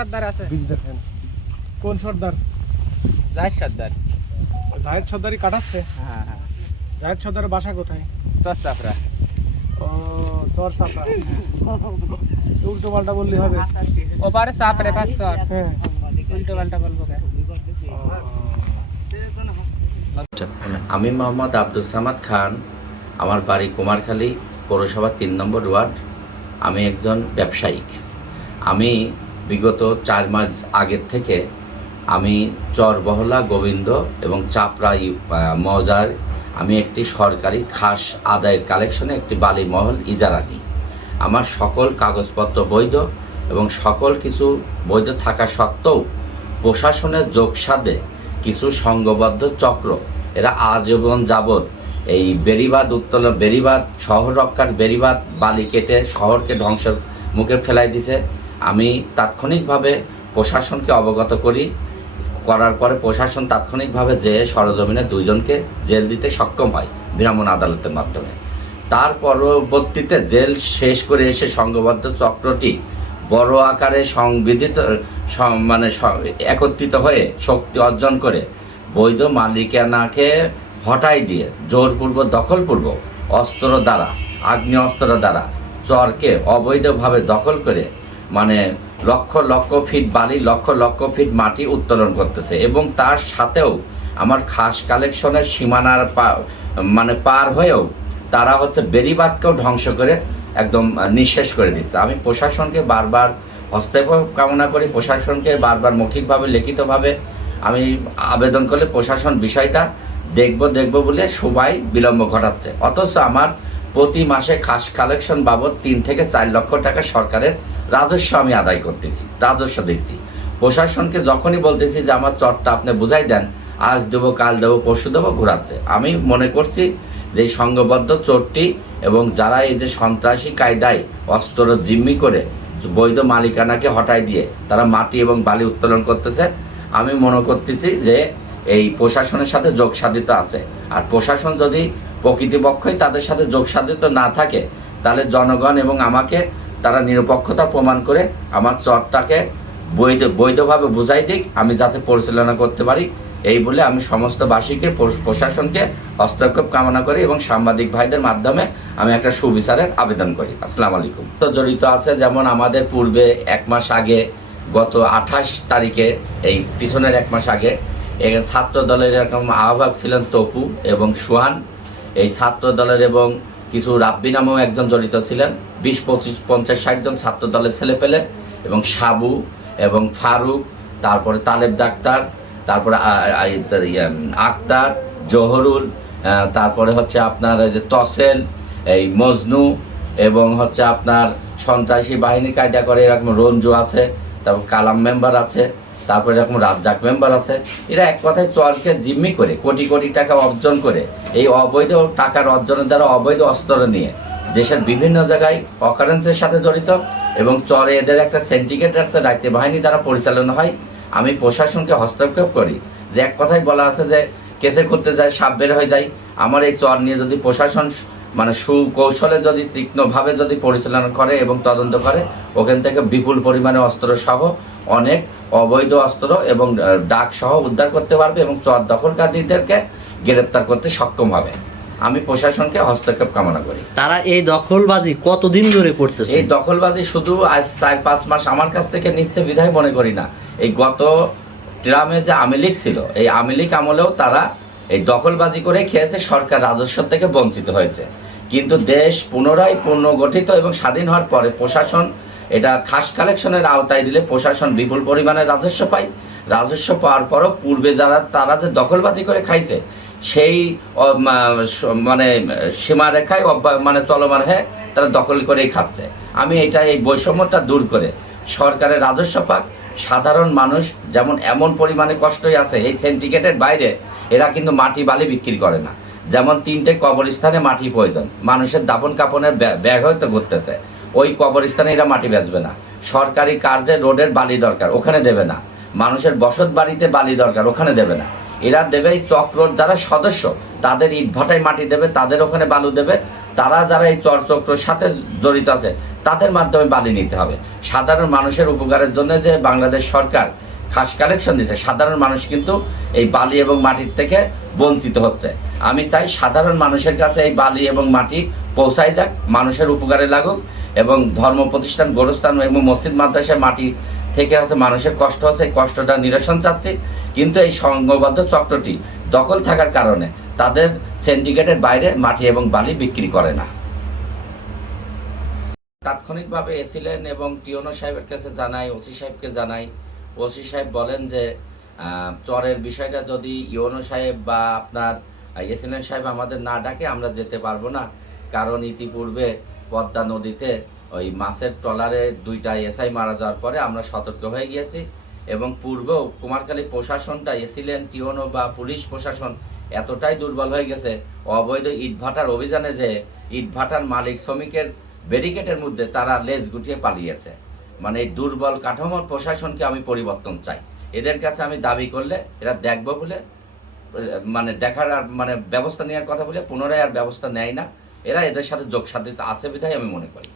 সর্দার আছে। দেখেন। কোন সর্দার? জাহিদ সর্দার। জাহেদ সর্দারই কাটাচ্ছে। হ্যাঁ হ্যাঁ। জাহেদ সর্দারের বাসা কোথায়? চরচাপড়া ও উল্টো পাল্টা বললে হবে। ওপারে চাপড়ে পাঁচ চর। হ্যাঁ। উল্টো পাল্টা বলব? আচ্ছা, আমি মোহাম্মদ আব্দুল সামাদ খান। আমার বাড়ি কুমারখালী পৌরসভা তিন নম্বর ওয়ার্ড। আমি একজন ব্যবসায়িক। আমি বিগত চার মাস আগের থেকে আমি চরবহলা, গোবিন্দ এবং চাপড়া মজার আমি একটি সরকারি খাস আদায়ের কালেকশনে একটি বালি মহল ইজারা নিই। আমার সকল কাগজপত্র বৈধ এবং সকল কিছু বৈধ থাকা সত্ত্বেও প্রশাসনের যোগসাদে কিছু সংঘবদ্ধ চক্র, এরা আজীবন যাবৎ এই বেরিবাদ উত্তোলন বেরিবাদ শহর রক্ষার বেরিবাদ বালি কেটে শহরকে ধ্বংসের মুখে ফেলাই দিছে। আমি তাৎক্ষণিকভাবে প্রশাসনকে অবগত করি। করার পরে প্রশাসন তাৎক্ষণিকভাবে যে সরজমিনে দুইজনকে জেল দিতে সক্ষম হয় বিরামন আদালতের মাধ্যমে। তার পরবর্তীতে জেল শেষ করে এসে সংঘবদ্ধ চক্রটি বড় আকারে সংবিধিত মানে একত্রিত হয়ে শক্তি অর্জন করে বৈধ মালিকানাকে হটাই দিয়ে জোরপূর্বক, দখলপূর্বক অস্ত্র দ্বারা আগ্নেয় অস্ত্র দ্বারা চরকে অবৈধভাবে দখল করে মানে লক্ষ লক্ষ ফিট বালি, লক্ষ লক্ষ ফিট মাটি উত্তোলন করতেছে এবং তার সাথেও আমার খাস কালেকশনের সীমানার পা- মানে পার হয়েও তারা হচ্ছে বেরিবাদকেও ধ্বংস করে একদম নিঃশেষ করে দিচ্ছে। আমি প্রশাসনকে বারবার হস্তক্ষেপ কামনা করি, প্রশাসনকে বারবার মৌখিকভাবে, লিখিতভাবে আমি আবেদন করলে প্রশাসন বিষয়টা দেখব দেখব বলে সবাই বিলম্ব ঘটাচ্ছে। অথচ আমার প্রতি মাসে খাস কালেকশন বাবদ তিন থেকে চার লক্ষ টাকা সরকারের রাজস্ব আমি আদায় করতেছি, রাজস্ব দিচ্ছি। প্রশাসনকে যখনই বলতেছি যে আমার চটটা আপনি বুঝাই দেন, আজ দেবো, কাল দেবো, পরশু দেবো, ঘোরাচ্ছে। আমি মনে করছি যে সংঘবদ্ধ চোরটি এবং যারা এই যে সন্ত্রাসী কায়দায় অস্ত্র জিম্মি করে বৈধ মালিকানাকে হটাই দিয়ে তারা মাটি এবং বালি উত্তোলন করতেছে, আমি মনে করতেছি যে এই প্রশাসনের সাথে যোগসাধিত আছে। আর প্রশাসন যদি প্রকৃতিপক্ষই তাদের সাথে যোগ সাধিত না থাকে, তাহলে জনগণ এবং আমাকে তারা নিরপেক্ষতা প্রমাণ করে আমার চরটাকে বৈধ, বৈধভাবে বুঝাই দিক, আমি যাতে পরিচালনা করতে পারি। এই বলে আমি সমস্ত বাসীকে প্রশাসনকে হস্তক্ষেপ কামনা করি এবং সাংবাদিক ভাইদের মাধ্যমে আমি একটা সুবিচারের আবেদন করি। আসসালামু আলাইকুম। তো জড়িত আছে যেমন আমাদের পূর্বে এক মাস আগে, গত আঠাশ তারিখে, এই পিছনের এক মাস আগে ছাত্র দলের এরকম আহ্বায়ক ছিলেন তপু এবং সোহান। এই ছাত্র দলের এবং কিছু রাব্বি নামেও একজন জড়িত ছিলেন। বিশ, পঁচিশ, পঞ্চাশ, ষাট জন ছাত্র দলের ছেলে পেলে এবং সাবু এবং ফারুক, তারপরে তালেব ডাক্তার, তারপরে আক্তার, জহরুল তারপরে হচ্ছে আপনার যে তসেল, এই মজনু এবং হচ্ছে আপনার সন্ত্রাসী বাহিনী কায়দা করে এরকম রঞ্জু আছে, তারপর কালাম মেম্বার আছে। তারপরে এরকম রাজ্জাক মেম্বার আছে, এরা এক কথায় চরকে জিম্মি করে, কোটি কোটি টাকা অর্জন করে, এই অবৈধ টাকার অর্জনের দ্বারা অবৈধ অস্ত্র নিয়ে দেশের বিভিন্ন জায়গায় অকারেন্সের সাথে জড়িত এবং চরে এদের একটা সেন্টিকেট আছে দায়িত্ব বাহিনী দ্বারা পরিচালনা হয়। আমি প্রশাসনকে হস্তক্ষেপ করি যে এক কথায় বলা আছে যে, কেসে করতে যায়, সাপ বের হয়ে যায়। আমার এই চর নিয়ে যদি প্রশাসন মানে সুকৌশলে যদি, তীক্ষ্ণভাবে যদি পরিচালনা করে এবং তদন্ত করে, ওখান থেকে বিপুল পরিমাণে অস্ত্র সহ অনেক অবৈধ অস্ত্র এবং ডাক সহ উদ্ধার করতে পারবে এবং চর দখলকারীদেরকে গ্রেপ্তার করতে সক্ষম হবে। আমি প্রশাসনকে হস্তক্ষেপ কামনা করি। তারা এই দখলবাজি কতদিন ধরে করতেছে? এই দখলবাজি শুধু আজ চার পাঁচ মাস আমার কাছ থেকে নিচ্ছে বিধায় মনে করি না। এই গত ট্রামে যে আমিলিক ছিল এই আমিলিক আমলেও তারা এই দখলবাজি করে খেয়েছে সরকার রাজস্ব থেকে বঞ্চিত হয়েছে। কিন্তু দেশ পুনরায় পুনর্গঠিত এবং স্বাধীন হওয়ার পরে প্রশাসন এটা খাস কালেকশনের আওতায় দিলে প্রশাসন বিপুল পরিমাণে রাজস্ব পায়। রাজস্ব পাওয়ার পরও পূর্বে যারা, তারা যে দখলবাজি করে খাইছে, সেই মানে সীমারেখায় মানে চলমান হয়ে তারা দখল করেই খাচ্ছে। আমি এটা, এই বৈষম্যটা দূর করে। সরকারের রাজস্ব পাক, সাধারণ মানুষ যেমন এমন পরিমাণে কষ্টই আছে, এই সিন্ডিকেটের বাইরে, এরা কিন্তু মাটি বালি বিক্রি করে না। যেমন তিনটে কবরস্থানে মাটি প্রয়োজন, মানুষের দাপন কাপনের ব্যা- ব্যাগ হয়তো ঘুরতেছে ওই কবরস্থানে এরা মাটি বেচবে না। সরকারি কার্যে রোডের বালি দরকার, ওখানে দেবে না। মানুষের বসত বাড়িতে বালি দরকার, ওখানে দেবে না। এরা দেবে এই চক্রর যারা সদস্য, তাদের ইট ভাটায় মাটি দেবে, তাদের ওখানে বালু দেবে। তারা যারা এই চর চক্রর সাথে জড়িত আছে, তাদের মাধ্যমে বালি নিতে হবে। সাধারণ মানুষের উপকারের জন্য যে বাংলাদেশ সরকার খাস কালেকশন দিচ্ছে সাধারণ মানুষ কিন্তু এই বালি এবং মাটির থেকে বঞ্চিত হচ্ছে। আমি চাই সাধারণ মানুষের কাছে এই বালি এবং মাটি পৌঁছাই যাক, মানুষের উপকারে লাগুক এবং ধর্ম প্রতিষ্ঠান, গোরস্থান এবং মসজিদ, মাদ্রাসায় মাটি থেকে হয়তো মানুষের কষ্ট হচ্ছে কষ্টটা নিরসন চাচ্ছি। কিন্তু এই সংঘবদ্ধ চক্রটি দখল থাকার কারণে তাদের সিন্ডিকেটের বাইরে মাটি এবং বালি বিক্রি করে না। তাৎক্ষণিকভাবে এসিলেন এবং টিওনো সাহেবের কাছে জানাই, ওসি সাহেবকে জানাই। ওসি সাহেব বলেন যে চরের বিষয়টা যদি ইওনো সাহেব বা আপনার এসিলেন সাহেব আমাদের না ডাকে আমরা যেতে পারব না। কারণ ইতিপূর্বে পদ্মা নদীতে ওই মাছের ট্রলারে দুইটা এসআই মারা যাওয়ার পরে আমরা সতর্ক হয়ে গিয়েছি এবং পূর্বেও কুমারখালী প্রশাসনটা এসিলেন টিওনো বা পুলিশ প্রশাসন এতটাই দুর্বল হয়ে গেছে, অবৈধ ইটভাটার অভিযানে যে ইটভাটার মালিক শ্রমিকের ব্যারিকেডের মধ্যে তারা লেজ গুটিয়ে পালিয়েছে। মানে এই দুর্বল কাঠামোর প্রশাসনকে আমি পরিবর্তন চাই। এদের কাছে আমি দাবি করলে এরা দেখব বলে মানে দেখার আর মানে ব্যবস্থা নেওয়ার কথা বলে পুনরায় আর ব্যবস্থা নেয় না। এরা এদের সাথে যোগ আছে বিধায় আমি মনে করি।